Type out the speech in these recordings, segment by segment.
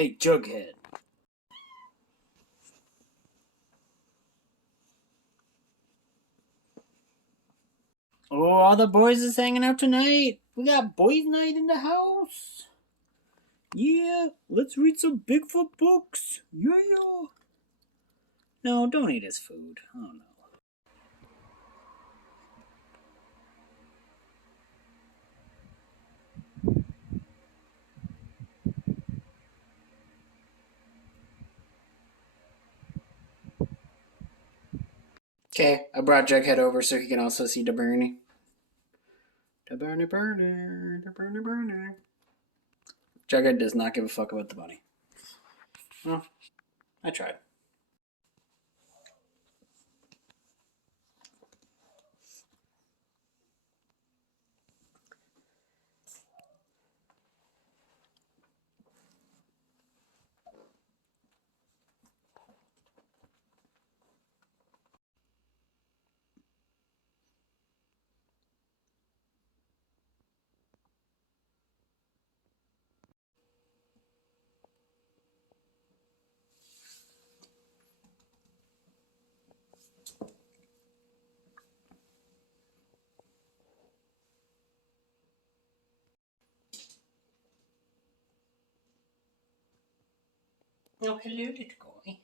Hey, Jughead. Oh, all the boys is hanging out tonight. We got boys' night in the house. Yeah, let's read some Bigfoot books. Yeah. No, don't eat his food. Oh no. Okay, I brought Jughead over so he can also see the Bernie. The Bernie Burner, the Bernie Burner. Jughead does not give a fuck about the bunny. Well, I tried. Oh, hello, little guy.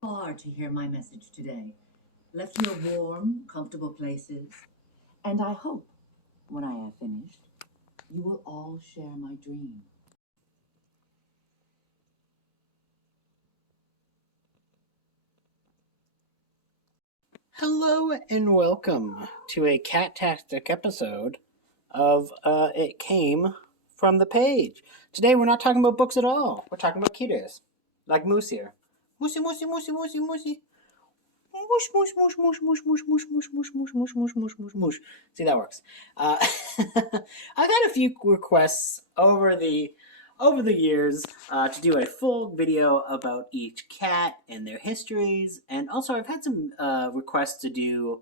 Far to hear my message today. Left your warm, comfortable places. And I hope, when I have finished, you will all share my dream. Hello and welcome to a cat-tastic episode of It Came from the Page. Today we're not talking about books at all. We're talking about kitties. Like Moose here. Moosey, moosey, moosey, moosey, moosey. Moosh, moosh, moosh, moosh, moosh, moosh, moosh, moosh, moosh, moosh, moosh, moosh, moosh, moosh, moosh. See, that works. I've had a few requests over the years to do a full video about each cat and their histories, and also I've had some requests to do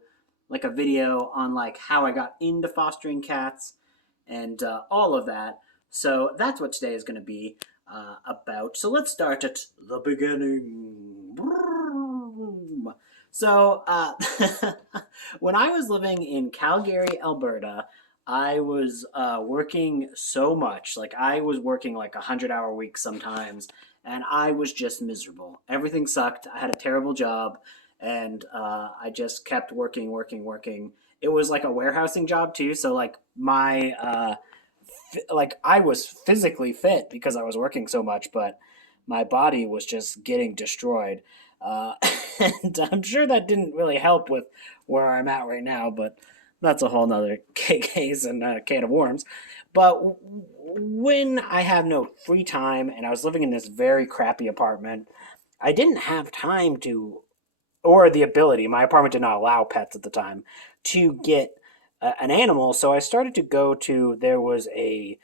like a video on like how I got into fostering cats and all of that. So that's what today is going to be about. So let's start at the beginning. So, when I was living in Calgary, Alberta, I was working so much. Like, I was working like 100-hour weeks sometimes, and I was just miserable. Everything sucked. I had a terrible job, and I just kept working, working, working. It was like a warehousing job, too. So, like, I was physically fit because I was working so much, but my body was just getting destroyed. Uh, and I'm sure that didn't really help with where I'm at right now, but that's a whole nother case and a can of worms. But when I have no free time and I was living in this very crappy apartment, I didn't have time to, or the ability, my apartment did not allow pets at the time, to get an animal. So I started to go to, there was a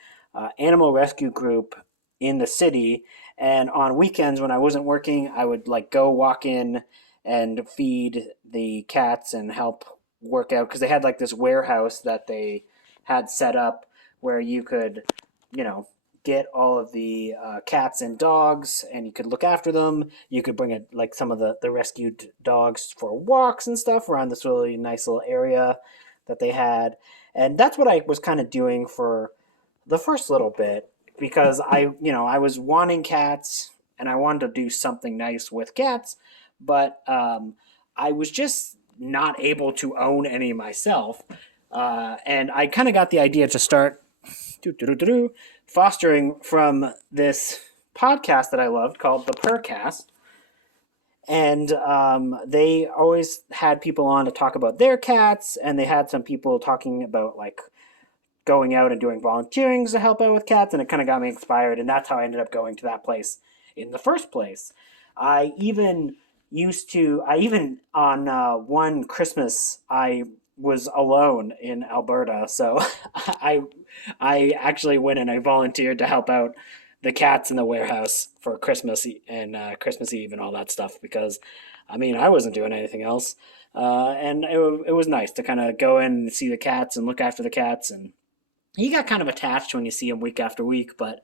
animal rescue group in the city, and on weekends when I wasn't working, I would like go walk in and feed the cats and help work out, because they had like this warehouse that they had set up where you could, you know, get all of the cats and dogs, and you could look after them. You could bring it like some of the rescued dogs for walks and stuff around this really nice little area that they had. And that's what I was kind of doing for the first little bit, because I was wanting cats and I wanted to do something nice with cats, but I was just not able to own any myself. And I kind of got the idea to start fostering from this podcast that I loved called the Purrcast. And they always had people on to talk about their cats, and they had some people talking about like going out and doing volunteering to help out with cats, and it kind of got me inspired, and that's how I ended up going to that place in the first place. I even I even on one Christmas, I was alone in Alberta, so I I actually went and I volunteered to help out the cats in the warehouse for Christmas and Christmas Eve and all that stuff because, I mean, I wasn't doing anything else, and it was nice to kind of go in and see the cats and look after the cats, and you got kind of attached when you see him week after week, but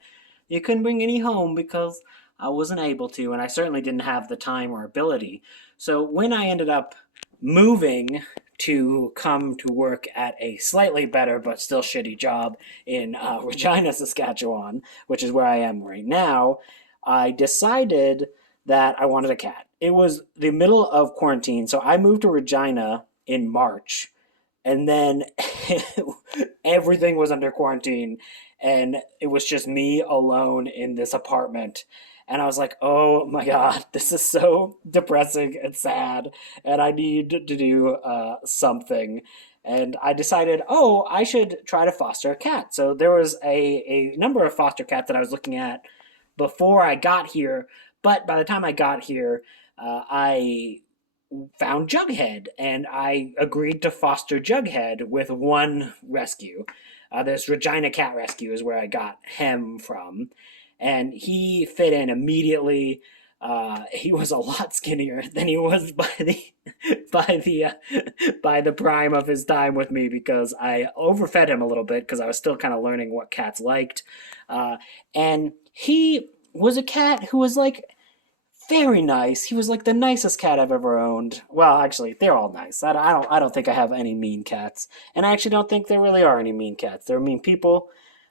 you couldn't bring any home because I wasn't able to, and I certainly didn't have the time or ability. So when I ended up moving to come to work at a slightly better but still shitty job in Regina, Saskatchewan, which is where I am right now, I decided that I wanted a cat. It was the middle of quarantine, so I moved to Regina in March, and then everything was under quarantine, and it was just me alone in this apartment, and I was like, oh my god, this is so depressing and sad, and I need to do something. And I decided, oh, I should try to foster a cat. So there was a number of foster cats that I was looking at before I got here, but by the time I got here, I found Jughead, and I agreed to foster Jughead with one rescue. This Regina Cat Rescue is where I got him from, and he fit in immediately. He was a lot skinnier than he was by the by the prime of his time with me because I overfed him a little bit because I was still kind of learning what cats liked, and he was a cat who was like very nice. He was like the nicest cat I've ever owned. Well, actually, they're all nice. I don't think I have any mean cats, and I actually don't think there really are any mean cats. There are mean people.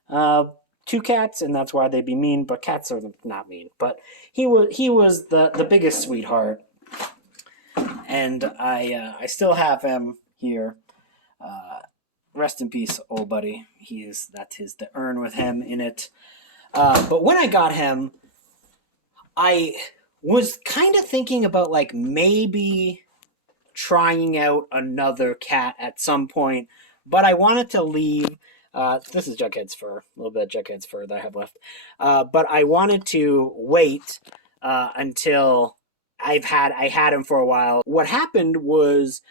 Uh, Two cats, and that's why they'd be mean. But cats are not mean. But he was the biggest sweetheart, and I still have him here. Uh, Rest in peace, old buddy. That's his the urn with him in it. But when I got him, I was kind of thinking about like maybe trying out another cat at some point, but I wanted to leave. This is Jughead's fur, a little bit of Jughead's fur that I have left. But I wanted to wait until I had him for a while. What happened was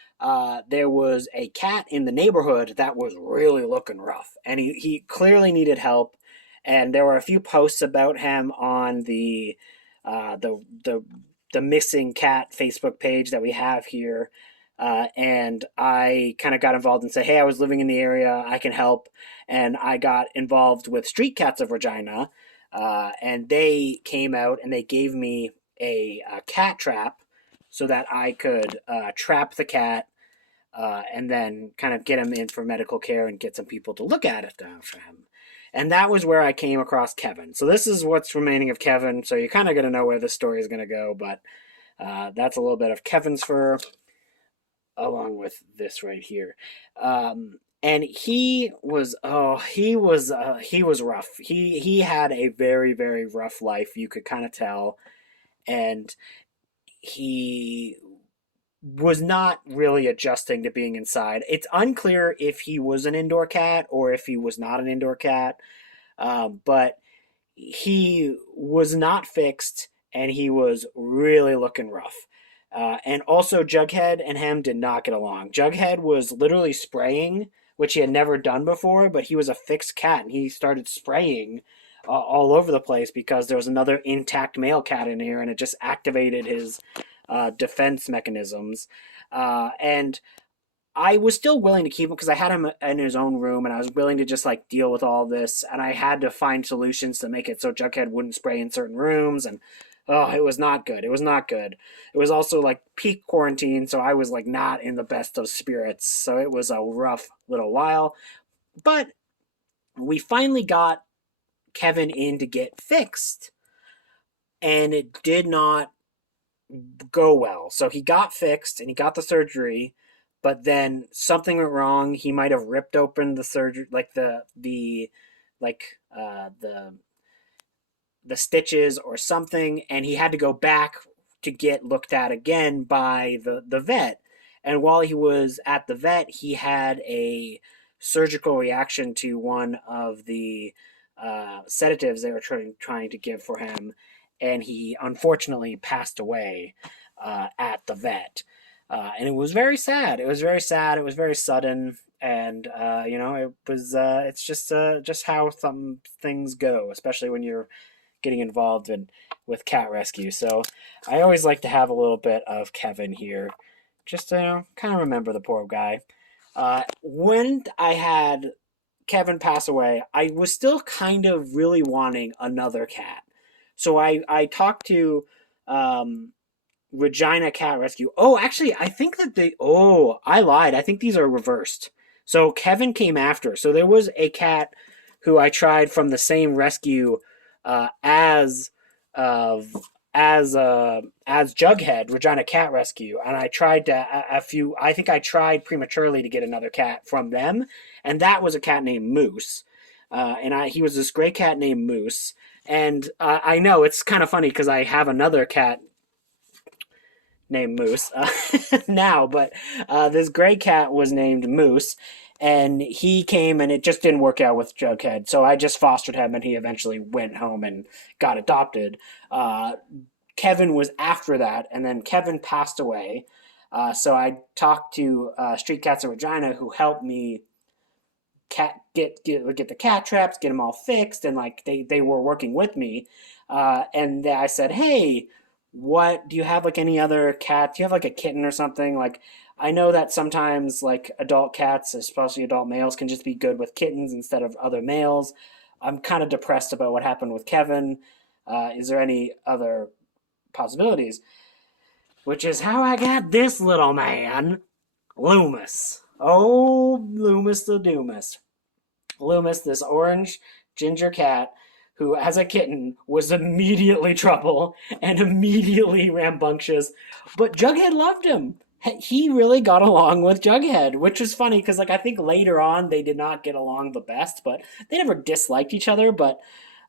there was a cat in the neighborhood that was really looking rough, and he clearly needed help. And there were a few posts about him on uh, the the the missing cat Facebook page that we have here. And I kind of got involved and said, "Hey, I was living in the area. I can help." And I got involved with Street Cats of Regina, and they came out and they gave me a cat trap so that I could trap the cat and then kind of get him in for medical care and get some people to look at it for him. And that was where I came across Kevin. So this is what's remaining of Kevin. So you're kind of going to know where this story is going to go, but that's a little bit of Kevin's fur along with this right here. And he was rough. He had a very very rough life. You could kind of tell, and he was not really adjusting to being inside. It's unclear if he was an indoor cat or if he was not an indoor cat, but he was not fixed and he was really looking rough. And also, Jughead and him did not get along. Jughead was literally spraying, which he had never done before, but he was a fixed cat and he started spraying all over the place because there was another intact male cat in here and it just activated his defense mechanisms. And I was still willing to keep him because I had him in his own room and I was willing to just like deal with all this. And I had to find solutions to make it so Jughead wouldn't spray in certain rooms. And oh, it was not good. It was not good. It was also like peak quarantine. So I was like not in the best of spirits. So it was a rough little while. But we finally got Kevin in to get fixed. And it did not go well. So he got fixed and he got the surgery, but then something went wrong. He might have ripped open the surgery, like like the stitches or something, and he had to go back to get looked at again by the vet. And while he was at the vet, he had a surgical reaction to one of the sedatives they were trying to give for him, and he unfortunately passed away at the vet. And it was very sad. It was very sad. It was very sudden, and it was. It's just how some things go, especially when you're getting involved in with cat rescue. So I always like to have a little bit of Kevin here, just to kind of remember the poor guy. When I had Kevin pass away, I was still kind of really wanting another cat. So I talked to Regina Cat Rescue. Oh, actually, I think that I lied. I think these are reversed. So Kevin came after. So there was a cat who I tried from the same rescue as uh, as Jughead, Regina Cat Rescue, and I tried a few. I think I tried prematurely to get another cat from them, and that was a cat named Moose, he was this gray cat named Moose, and I know it's kind of funny because I have another cat named Moose now, but this gray cat was named Moose, and he came and it just didn't work out with Jughead, so I just fostered him, and he eventually went home and got adopted. Kevin was after that, and then Kevin passed away. So I talked to Street Cats in Regina, who helped me get the cat traps, get them all fixed, and like they were working with me. And I said, hey, what do you have, like any other cat? Do you have like a kitten or something? Like I know that sometimes like adult cats, especially adult males, can just be good with kittens instead of other males. I'm kind of depressed about what happened with Kevin. Is there any other possibilities? Which is how I got this little man, Loomis. Oh, Loomis the Doomis. Loomis, this orange ginger cat, who as a kitten was immediately trouble and immediately rambunctious, but Jughead loved him. He really got along with Jughead, which is funny because like I think later on they did not get along the best, but they never disliked each other. But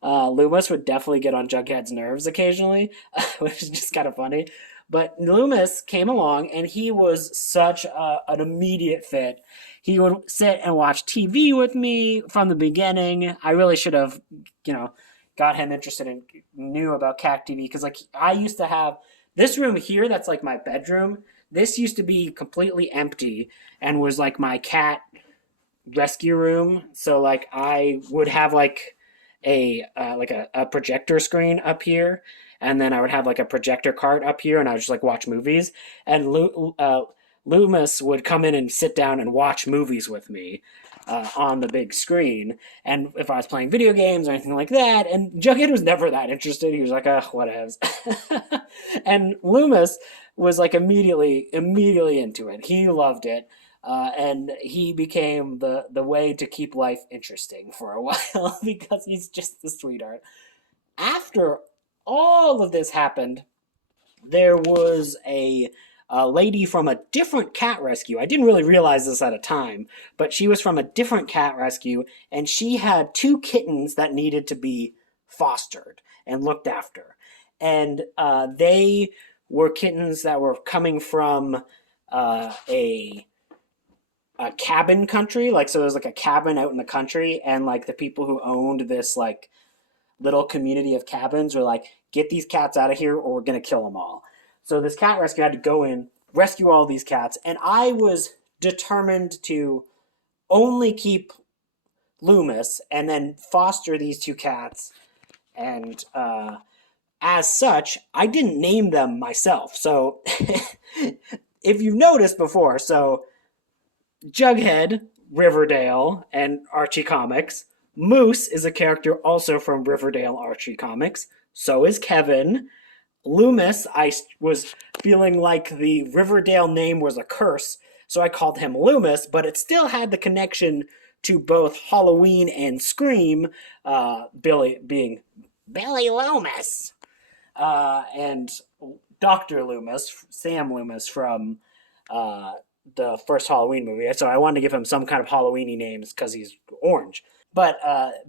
Loomis would definitely get on Jughead's nerves occasionally, which is just kind of funny. But Loomis came along and he was such an immediate fit. He would sit and watch TV with me from the beginning. I really should have, got him interested and knew about cat TV because like I used to have this room here that's like my bedroom. This used to be completely empty and was like my cat rescue room. So like I would have like a projector screen up here, and then I would have like a projector cart up here, and I would just like watch movies. And Loomis would come in and sit down and watch movies with me on the big screen. And if I was playing video games or anything like that, and Jughead was never that interested. He was like, whatevs. And Loomis was like immediately into it. He loved it. And he became the way to keep life interesting for a while because he's just the sweetheart. After all of this happened, there was a lady from a different cat rescue. I didn't really realize this at a time, but she was from a different cat rescue, and she had two kittens that needed to be fostered and looked after. And they were kittens that were coming from a cabin country. Like, so there was like a cabin out in the country, and like the people who owned this like little community of cabins were like, get these cats out of here or we're going to kill them all. So this cat rescue had to go in, rescue all these cats, and I was determined to only keep Loomis and then foster these two cats. And as such, I didn't name them myself. So if you've noticed before, so Jughead, Riverdale, and Archie Comics. Moose is a character also from Riverdale Archie Comics. So is Kevin. Loomis, I was feeling like the Riverdale name was a curse, so I called him Loomis, but it still had the connection to both Halloween and Scream, Billy being Billy Loomis, and Dr. Loomis, Sam Loomis from the first Halloween movie. So I wanted to give him some kind of Halloweeny names because he's orange. But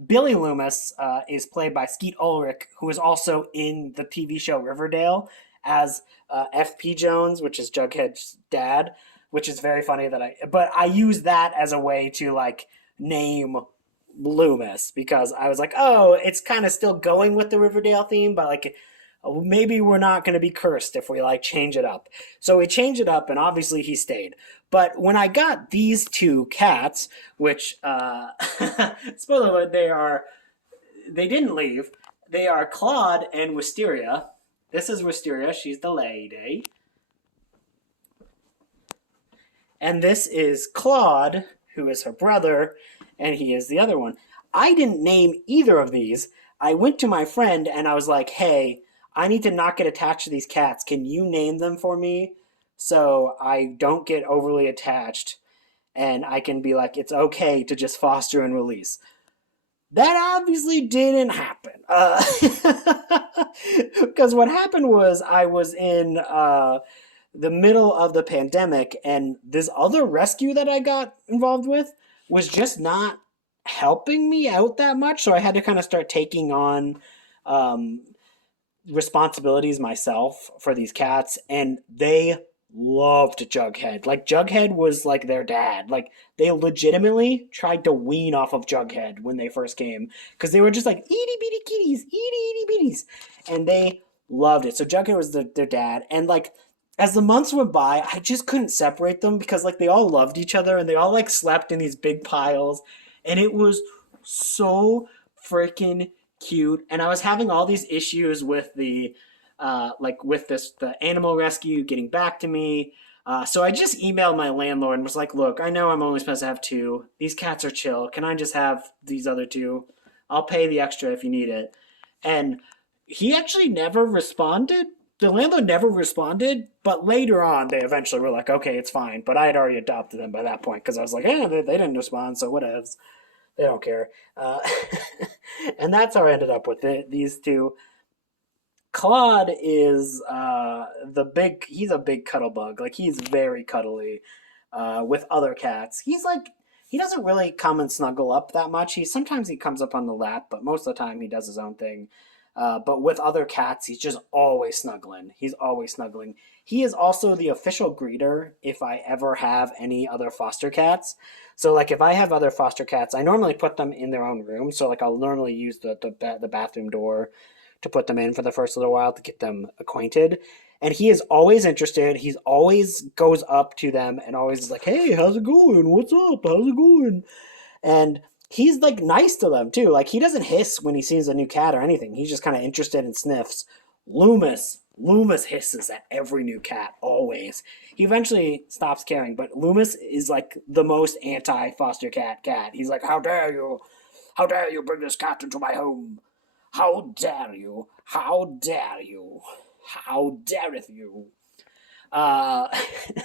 Billy Loomis is played by Skeet Ulrich, who is also in the TV show Riverdale as FP Jones, which is Jughead's dad, which is very funny that but I use that as a way to like name Loomis because I was like, oh, it's kind of still going with the Riverdale theme, but like maybe we're not going to be cursed if we like change it up. So we changed it up, and obviously he stayed. But when I got these two cats, which spoiler alert, they didn't leave. They are Claude and Wisteria. This is Wisteria. She's the lady. And this is Claude, who is her brother, and he is the other one. I didn't name either of these. I went to my friend and I was like, hey, I need to not get attached to these cats. Can you name them for me so I don't get overly attached and I can be like, it's okay to just foster and release? That obviously didn't happen. Because what happened was I was in the middle of the pandemic, and this other rescue that I got involved with was just not helping me out that much. So I had to kind of start taking on um, responsibilities myself for these cats, and they loved Jughead. Like Jughead was like their dad. Like they legitimately tried to wean off of Jughead when they first came because they were just like itty bitty kitties, itty bitties, and they loved it. So Jughead was their dad, and like as the months went by, I just couldn't separate them because like they all loved each other and they all like slept in these big piles, and it was so freaking cute. And I was having all these issues with the like with the animal rescue getting back to me. So I just emailed my landlord and was like, look, I know I'm only supposed to have two. These cats are chill. Can I just have these other two? I'll pay the extra if you need it. And he actually never responded. The landlord never responded, but later on they eventually were like, okay, it's fine. But I had already adopted them by that point because I was like, yeah, they didn't respond, so whatevs. They don't care. And that's how I ended up with these two. Claude is he's a big cuddle bug. Like he's very cuddly with other cats. He's like he doesn't really come and snuggle up that much. Sometimes he comes up on the lap, but most of the time he does his own thing. But with other cats, he's just always snuggling. He's always snuggling. He is also the official greeter if I ever have any other foster cats. So like if I have other foster cats, I normally put them in their own room. So like I'll normally use the bathroom door to put them in for the first little while to get them acquainted. And he is always interested. He's always goes up to them and always is like, "Hey, how's it going? What's up? How's it going?" And he's like nice to them too. Like he doesn't hiss when he sees a new cat or anything. He's just kind of interested and sniffs. Loomis hisses at every new cat always. He eventually stops caring, but Loomis is like the most anti foster cat. He's like, "How dare you? How dare you bring this cat into my home? How dare you? How dare you? How dareth you?" Uh,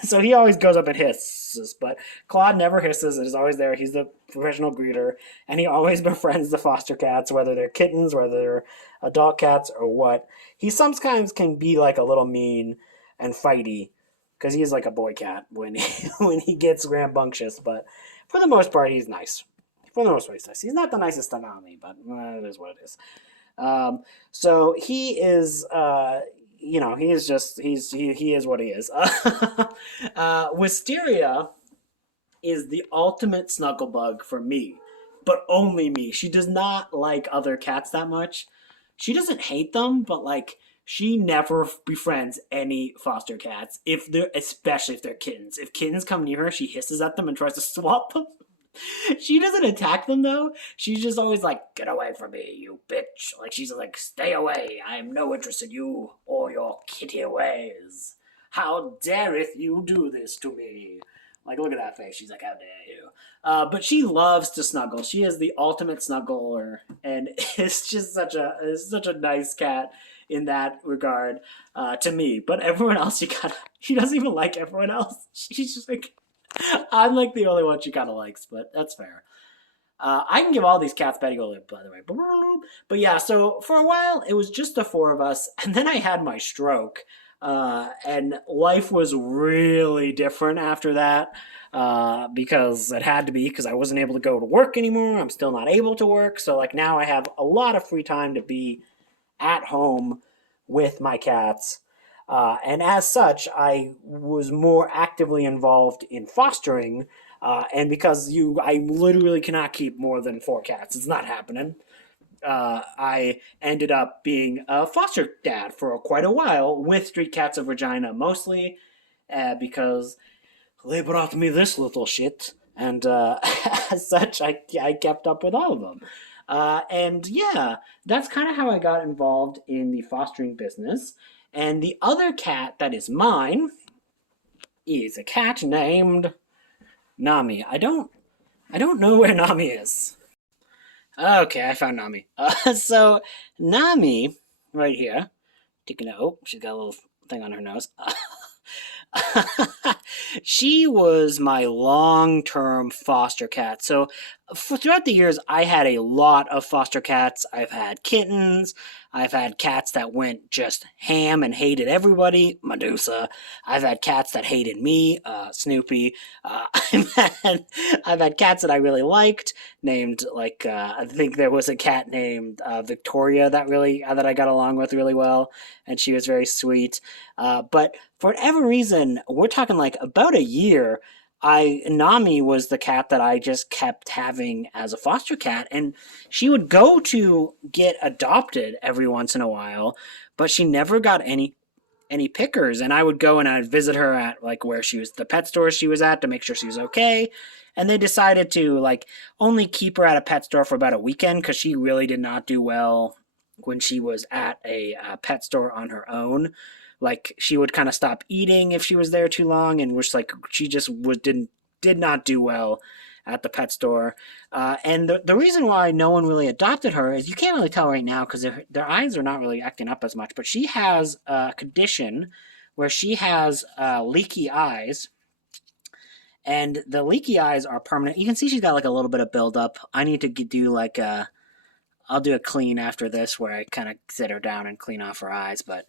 so he always goes up and hisses, but Claude never hisses. It is always there. He's the professional greeter, and he always befriends the foster cats, whether they're kittens, whether they're adult cats, or what. He sometimes can be like a little mean and fighty, because he's like a boy cat when when he gets rambunctious. But for the most part, he's nice. For the most part, he's nice. He's not the nicest on me, but it is what it is. So he is, he is just he is what he is. Wisteria is the ultimate snuggle bug for me, but only me. She does not like other cats that much. She doesn't hate them, but like she never befriends any foster cats especially if they're kittens. If kittens come near her, she hisses at them and tries to swap them. She doesn't attack them though. She's just always like, "Get away from me, you bitch!" Like she's like, "Stay away! I am no interest in you or your kitty ways. How dareth you do this to me?" Like, look at that face. She's like, "How dare you?" But she loves to snuggle. She is the ultimate snuggler, and it's just such a nice cat in that regard to me. But everyone else, she doesn't even like everyone else. She's just like. I'm like the only one she kind of likes, but that's fair. I can give all these cats Betty Lip, by the way. But yeah, so for a while it was just the four of us, and then I had my stroke, and life was really different after that because it had to be because I wasn't able to go to work anymore. I'm still not able to work, so like now I have a lot of free time to be at home with my cats. And as such, I was more actively involved in fostering. And because I literally cannot keep more than 4 cats. It's not happening. I ended up being a foster dad for quite a while with Street Cats of Regina, mostly because they brought me this little shit, and as such, I kept up with all of them. And yeah, that's kind of how I got involved in the fostering business. And the other cat that is mine is a cat named Nami. I don't know where Nami is. Okay, I found Nami. So Nami, right here, taking a oh, she's got a little thing on her nose. She was my long-term foster cat. So throughout the years, I had a lot of foster cats. I've had kittens. I've had cats that went just ham and hated everybody, Medusa. I've had cats that hated me, Snoopy. I've had cats that I really liked, named like I think there was a cat named Victoria that I got along with really well, and she was very sweet. But for whatever reason, we're talking like about a year. Nami was the cat that I just kept having as a foster cat, and she would go to get adopted every once in a while, but she never got any pickers. And I would go and I'd visit her at like where she was, the pet store she was at, to make sure she was okay. And they decided to like only keep her at a pet store for about a weekend because she really did not do well when she was at a pet store on her own. Like she would kind of stop eating if she was there too long, and was like she just was did not do well at the pet store. And the reason why no one really adopted her is you can't really tell right now because their eyes are not really acting up as much. But she has a condition where she has leaky eyes, and the leaky eyes are permanent. You can see she's got like a little bit of buildup. I need to do like a I'll do a clean after this where I kind of sit her down and clean off her eyes, but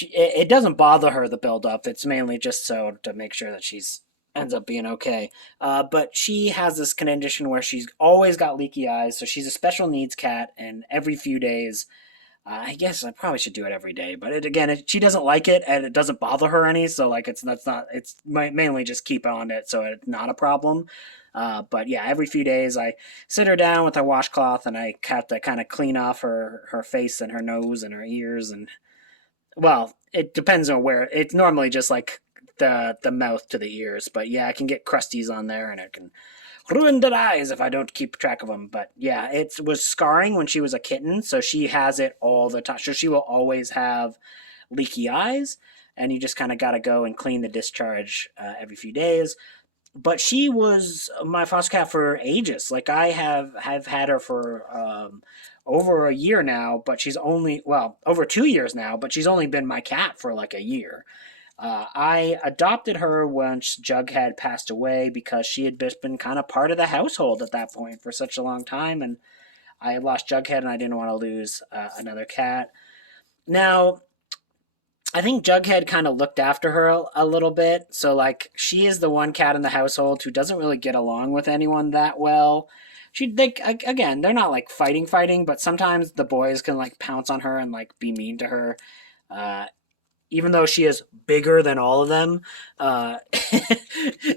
it doesn't bother her the buildup. It's mainly just so to make sure that she's ends up being okay. But she has this condition where she's always got leaky eyes, so she's a special needs cat, and every few days, I guess I probably should do it every day. But she doesn't like it, and it doesn't bother her any. So like, that's not. It's mainly just keep on it, so it's not a problem. But yeah, every few days I sit her down with a washcloth, and I have to kind of clean off her face and her nose and her ears, and well, it depends on where. It's normally just like the mouth to the ears, but yeah, I can get crusties on there, and it can ruin their eyes if I don't keep track of them. But yeah, it was scarring when she was a kitten, so she has it all the time. So she will always have leaky eyes, and you just kind of got to go and clean the discharge every few days. But she was my foster cat for ages. Like I have had her for over a year now, but she's only over 2 years now, but she's only been my cat for like a year. I adopted her once Jughead passed away because she had just been kind of part of the household at that point for such a long time, and I had lost Jughead, and I didn't want to lose another cat. Now, I think Jughead kind of looked after her a little bit. So, like, she is the one cat in the household who doesn't really get along with anyone that well. Again, they're not like fighting, but sometimes the boys can like pounce on her and like be mean to her. Uh, Even though she is bigger than all of them, uh,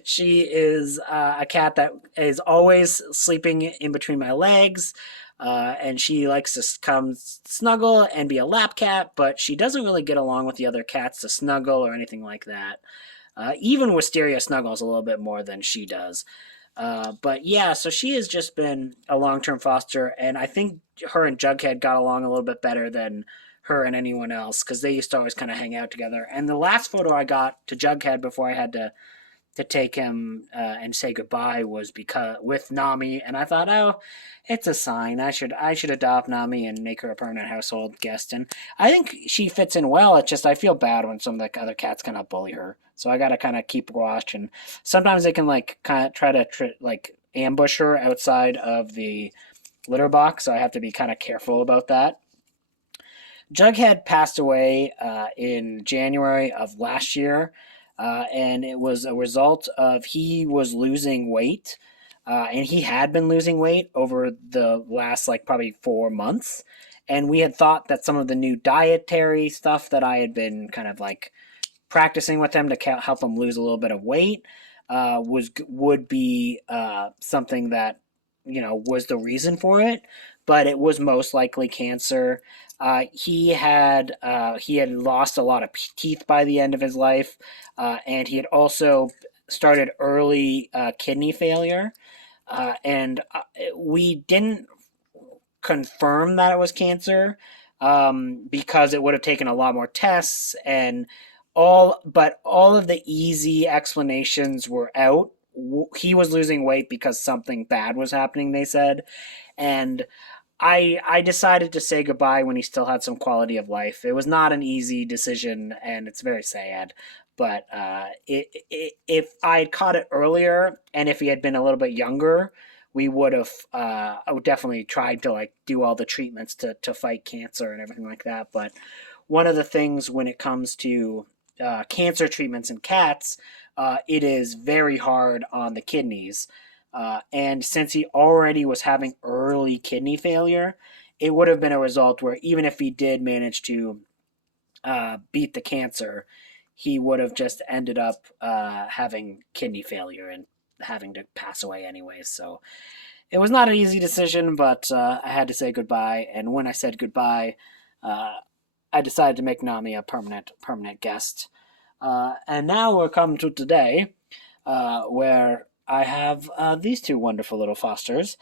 she is a cat that is always sleeping in between my legs. And she likes to come snuggle and be a lap cat, but she doesn't really get along with the other cats to snuggle or anything like that. Even Wisteria snuggles a little bit more than she does. But yeah, so she has just been a long term foster, and I think her and Jughead got along a little bit better than her and anyone else because they used to always kind of hang out together. And the last photo I got to Jughead before I had to take him and say goodbye was because with Nami, and I thought, oh, it's a sign. I should adopt Nami and make her a permanent household guest. And I think she fits in well. It's just I feel bad when some of the other cats kind of bully her, so I gotta kind of keep watch. And sometimes they can like kind of try to like ambush her outside of the litter box, so I have to be kind of careful about that. Jughead passed away in January of last year, and it was a result of he was losing weight. and he had been losing weight over the last like probably 4 months. And we had thought that some of the new dietary stuff that I had been kind of like practicing with him to help him lose a little bit of weight would be something that was the reason for it, but it was most likely cancer. He had lost a lot of teeth by the end of his life, and he had also started early kidney failure, and we didn't confirm that it was cancer because it would have taken a lot more tests and but all of the easy explanations were out. He was losing weight because something bad was happening, they said, and I decided to say goodbye when he still had some quality of life. It was not an easy decision, and it's very sad. But if I had caught it earlier, and if he had been a little bit younger, we would have I would definitely tried to like do all the treatments to fight cancer and everything like that. But one of the things when it comes to cancer treatments in cats, it is very hard on the kidneys. And since he already was having early kidney failure, it would have been a result where even if he did manage to beat the cancer, he would have just ended up having kidney failure and having to pass away anyways. So it was not an easy decision, but I had to say goodbye. And when I said goodbye, uh, I decided to make Nami a permanent guest. And now we're come to today, where I have these two wonderful little fosters.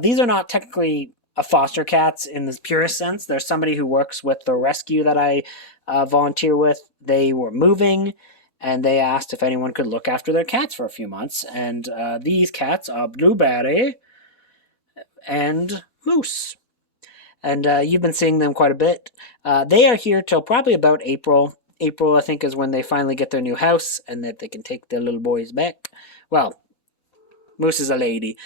These are not technically a foster cats in the purest sense. There's somebody who works with the rescue that I volunteer with. They were moving, and they asked if anyone could look after their cats for a few months. And these cats are Blueberry and Moose. And you've been seeing them quite a bit. They are here till probably about April. April, I think, is when they finally get their new house and that they can take their little boys back. Well, Moose is a lady.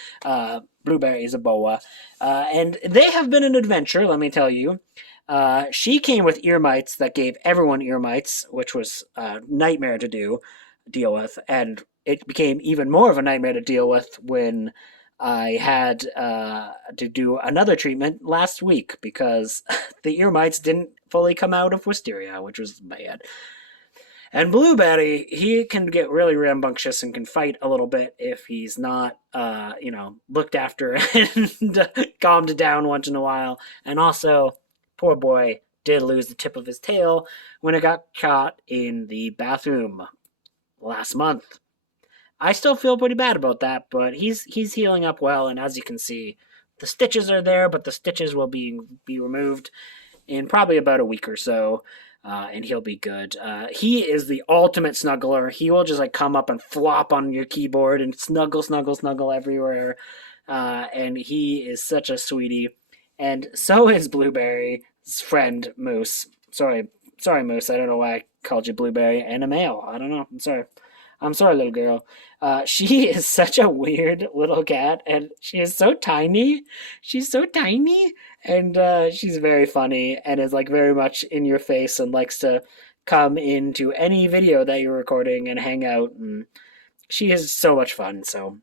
Blueberry is a boa. And they have been an adventure, let me tell you. She came with ear mites that gave everyone ear mites, which was a nightmare to deal with. And it became even more of a nightmare to deal with when I had to do another treatment last week because the ear mites didn't fully come out of wisteria, which was bad. And Blueberry, he can get really rambunctious and can fight a little bit if he's not, looked after and calmed down once in a while. And also, poor boy did lose the tip of his tail when it got caught in the bathroom last month. I still feel pretty bad about that, but he's healing up well, and as you can see, the stitches are there, but the stitches will be removed in probably about a week or so, and he'll be good. He is the ultimate snuggler. He will just like come up and flop on your keyboard and snuggle everywhere, and he is such a sweetie. And so is Blueberry's friend Moose. Sorry, Moose. I don't know why I called you Blueberry and a male. I don't know. I'm sorry. I'm sorry, little girl. She is such a weird little cat, and she is so tiny. She's so tiny, and she's very funny, and is like very much in your face, and likes to come into any video that you're recording and hang out. And she is so much fun. So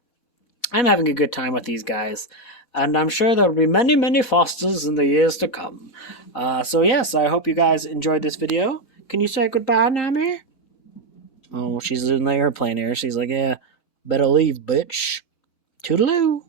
I'm having a good time with these guys, and I'm sure there'll be many, many Fosters in the years to come. So yes, I hope you guys enjoyed this video. Can you say goodbye, Nami? Oh, she's in the airplane here. She's like, yeah, better leave, bitch. Toodaloo.